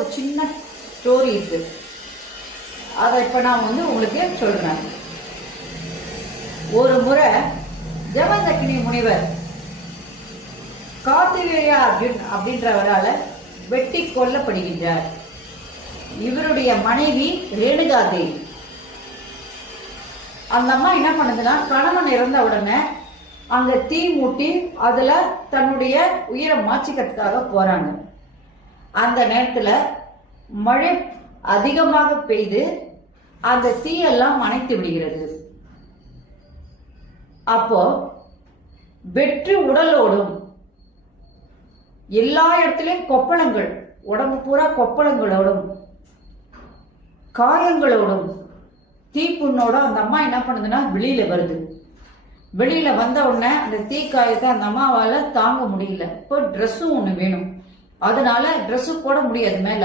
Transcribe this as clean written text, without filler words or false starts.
ஒரு சின்ன ஸ்டோரி இருக்கு. அதை இப்ப நான் உங்களுக்கு சொல்றேன். ஒரு முறை ஜமதக்கினி முனிவர் கார்த்திகேய அர்ஜுன் அப்படின்றவரால வெட்டி கொல்லப்படுகின்றார். இவருடைய மனைவி ரேணுகா தேவி. அந்த அம்மா என்ன பண்ணுதுன்னா, கணவன் இறந்த உடனே அங்க தீ மூட்டி அதுல தன்னுடைய உயிரை மாச்சிக்கிறதுக்காக போறாங்க. அந்த நேரத்துல மழை அதிகமாக பெய்து அந்த தீயெல்லாம் அணைத்து விடுகிறது. அப்போ வெற்று உடலோடும் எல்லா இடத்துலயும் கொப்பளங்கள், உடம்பு பூரா கொப்பளங்களோடும் காயங்களோடும் தீப்புண்ணோட அந்த அம்மா என்ன பண்ணுதுன்னா வெளியில வருது. வெளியில வந்த உடனே அந்த தீக்காயத்தை அந்த அம்மாவால தாங்க முடியல. இப்போ ட்ரெஸ்ஸும் ஒண்ணு வேணும். அதனால ட்ரெஸ் போட முடியாது மேல.